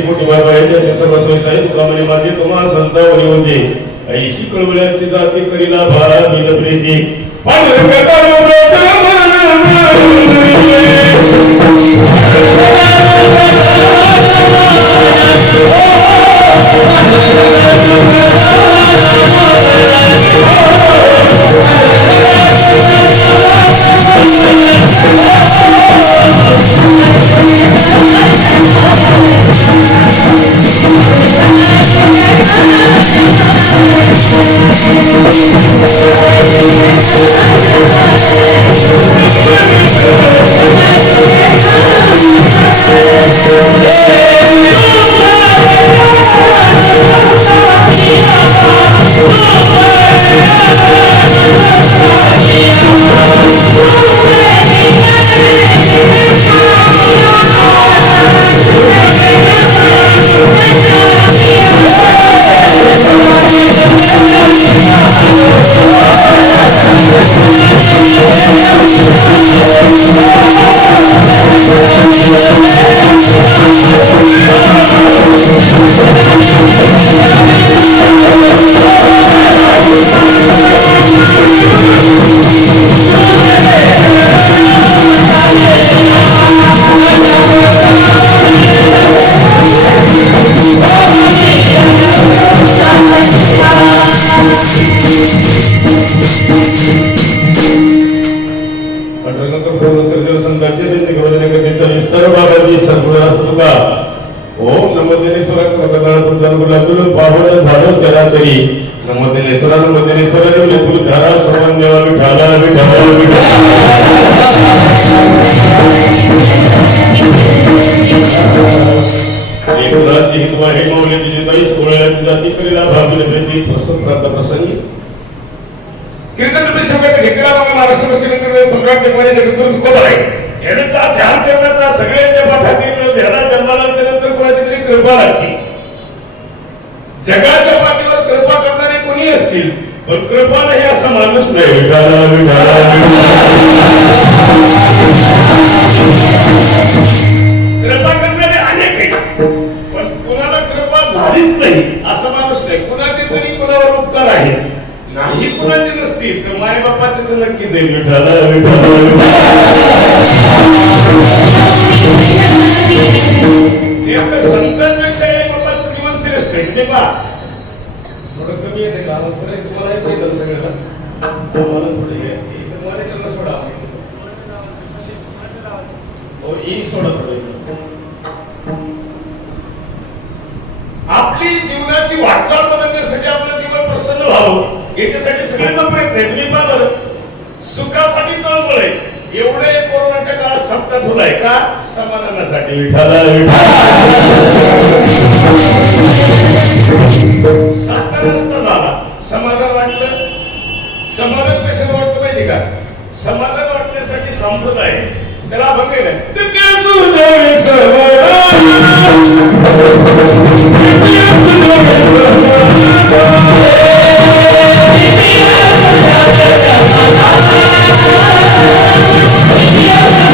भागले प्रीती कोटी आहे त्याचे सर्व सोय साहेब तुकामणी माझे तुम्हा संत होते ऐशी कळवल्याची जाती करीला भागले प्रीती पांडुरंगाचा I'm not. आहे. ध्यान करण्याचा सगळ्यांच्या पाठातील नंतर कोणाची तरी कृपा लागते. जगाच्या पाठीवर कृपा करणारे कोणी असतील पण कृपा नाही असा माणूस नाही. कृपा करणारे अनेक आहेत पण कुणाला कृपा झालीच नाही असा माणूस नाही. कुणाचे तरी कुणावर उपकार आहेत. नाही कुणाचे नसतील तर माय बापाचे तर नक्कीच आहे विठाला विठाला संतांपेक्षा आई बापाचं जीवन श्रेष्ठ आहे. ते थोडं कमी आहे का थोडं तुम्हाला येते सगळ्याला. तुम्हाला मला त्यांना सोडा. हो ई सोडा आपली जीवनाची वाटचाल बदलण्यासाठी आपलं जीवन प्रसन्न व्हावं. याच्यासाठी सगळ्यांचा प्रयत्न आहे तुम्ही पाहतो सुखासाठी तळमळ आहे. एवढे कोरोनाच्या काळात सप्ताह ठेवलाय का? समाधानासाठी. विठाला साखर नसता झाला. समाधान वाटलं? समाधान कशाला वाटतं माहिती का? समाधान वाटण्यासाठी संप्रदाय त्याला अभंग आहे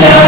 ना.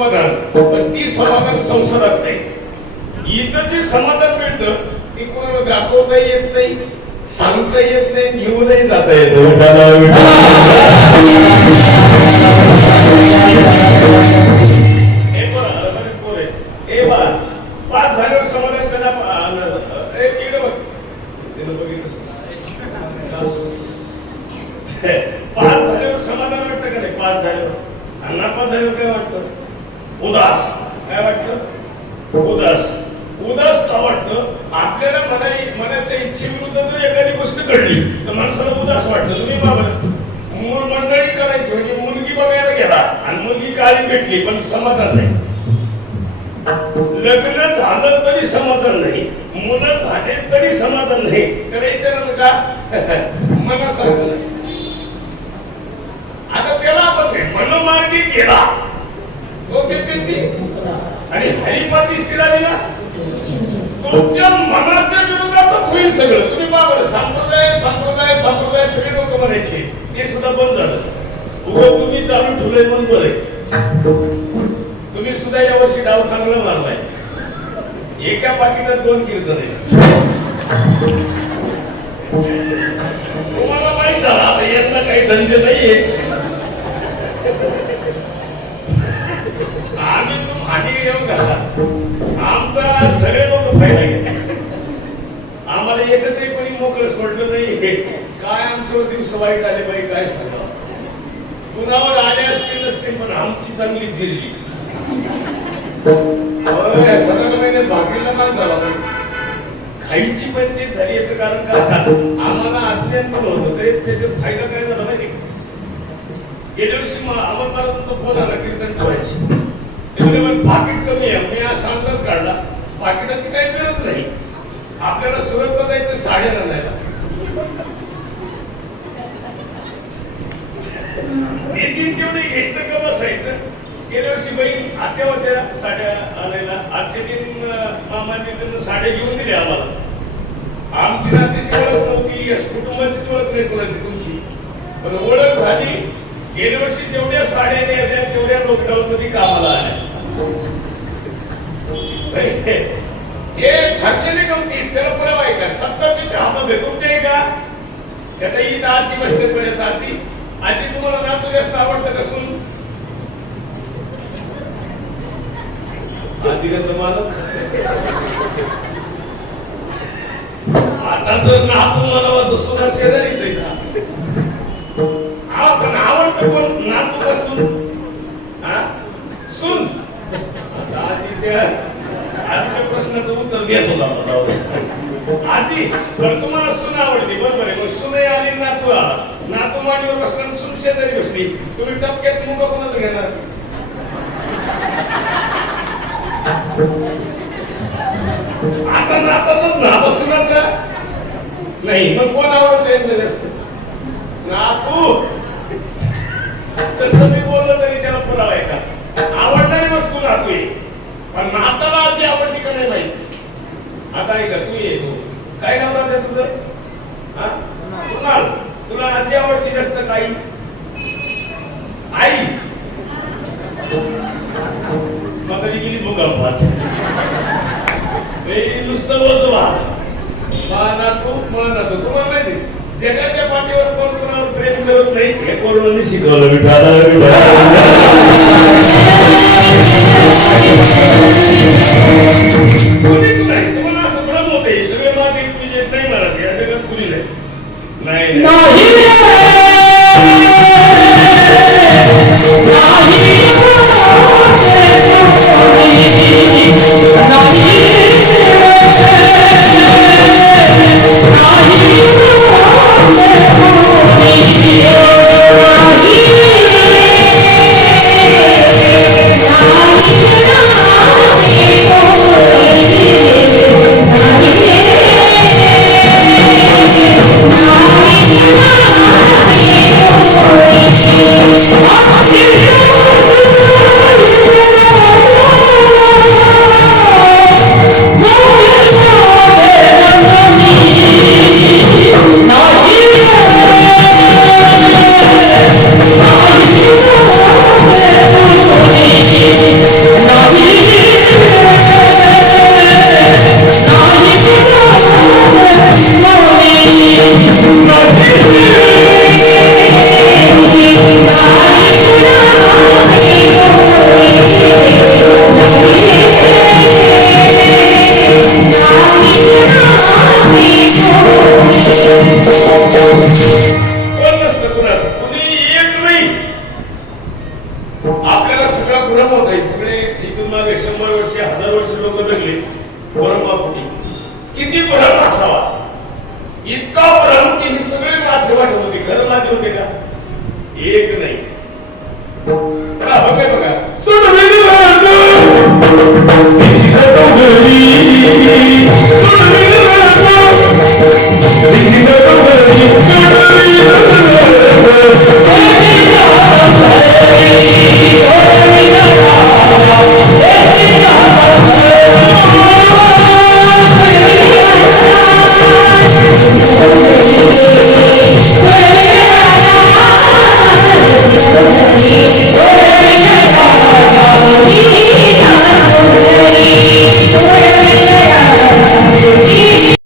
समाधान पण ती समाधान संसारात नाही. इथं जे समाधान मिळतं ते कोणाला दाखवता येत नाही सांगता येत नाही घेऊनही जाता येत हे. हे पाच झाल्यावर समाधान करा आ, न- ए, इकडे बघ. तिनं बघितलंस का? पाच झाल्यावर समाधान वाटतं का नाही? पाच झाल्यावर. आणि नापास झाल्यावर काय वाटतं? उदास. काय वाटत? उदास. उदास का वाटतं? आपल्याला मना मनाच्या इच्छेविरुद्ध जर एखादी गोष्ट घडली तर माणसाला उदास वाटतं. तुम्ही बाबा मूळ मंडळी करायची म्हणजे मुलगी बघायला गेला आणि मुलगी काळी भेटली पण समाधान नाही. लग्न झालं तरी समाधान नाही. मुलं झाले तरी समाधान नाही. करायचं ना का मनासारखं नाही. आता त्याला आपण काय मनमार्गी केला. तो आणि हरिपाती स्त्रीला दिला तुमच्या मनाच्या विरोधातच होईल सगळं. तुम्ही बाबर संप्रदाय संप्रदाय संप्रदाय सगळे लोक म्हणायचे. ते सुद्धा बंद झालं. उगं तुम्ही चालू ठेवलंय पण बरं तुम्ही सुद्धा यावर्षी डाव चांगला मारलाय. एका पाकिटात दोन कीर्तन आहे तुम्हाला माहीत झाला आता यांना काही धंदे नाहीये. आम्ही तुम मागे येऊन घाला आमचा सगळे लोक फायदा घेते आम्हाला याच्यातही कोणी मोकळं सोडलं नाही. काय आमच्यावर दिवस वाईट आले बाई काय सांगा कुणावर आले असते नसते पण आमची चांगली जिरली सगळ्या महिन्यात भाकरीला मान झाला खायची पंचायत झाली याचं कारण काय आम्हाला अज्ञान पण होतं त्याच्यात फायदा काय झाला गेल्या वर्षी मग अमर महाराजांचा फोन आला कीर्तन ठेवायची. ते म्हणे, "मग पाकिट कमी आहे. मी आज अंदाज काढला. पाकिटाची काही गरज नाही. आपल्याला सुरतला जायचं साड्या आणायला. येतील तेवढे घ्यायचं का बसायचं? गेल्या वर्षी बहीण आत्या होत्या साड्या आणायला. आत्याने मामाने त्यांना साड्या घेऊन दिल्या आम्हाला. आमची नात्याची ओळख नव्हती. यश कुटुंबाची ओळख नाही कोणाची तुमची. पण ओळख झाली. गेल्या वर्षी जेवढ्या साड्या नेल्या तेवढ्या लॉकडाऊन मध्ये कामाला आल्या. हे ठरलेली नव्हती त्याला पुरावा आहे. का सत्ता त्याच्या हातात आहे. तुमच्या आहे का त्याचा इथं आजी बसले पर्यंत आजी. आजी तुम्हाला नातू जास्त आवडतं का सून आजी का तुम्हाला? आता जर नातू मला वाटतं सुना शेजारीच आहे का हा पण कोण? नातू का सुन. सुन आजीच्या आजच्या प्रश्नाचं उत्तर देत होता आजी पण तुम्हाला सुन आवडते. बरोबर आहे मग सुनही आली नातू आला नातू मांडीवर बसला सुन शेजारी बसली. तुम्ही टपक्यात मुका कोणाच घेणार? आता नाताच ना बसण्याचा नाही मग कोण आवडते? जास्त नातू. कसं मी बोललो तरी त्याला पुरावा आहे का? आवडणारी वस्तू राहतोय. पण नाताला आजी आवडती का नाही माहिती? आता ऐका तू ये काय नाव राहते तुझं? हा? कुणाल. तुला आजी आवडती जास्त काही आई? म्हातारी गेली भूकंपात नुसतं बोलतो वाच माना तू माना तू. तुम्हाला माहिती जगाच्या पाठीवर कोण कोणावर प्रेम करत नाही हे कोरोनाने शिकवलं. विठाला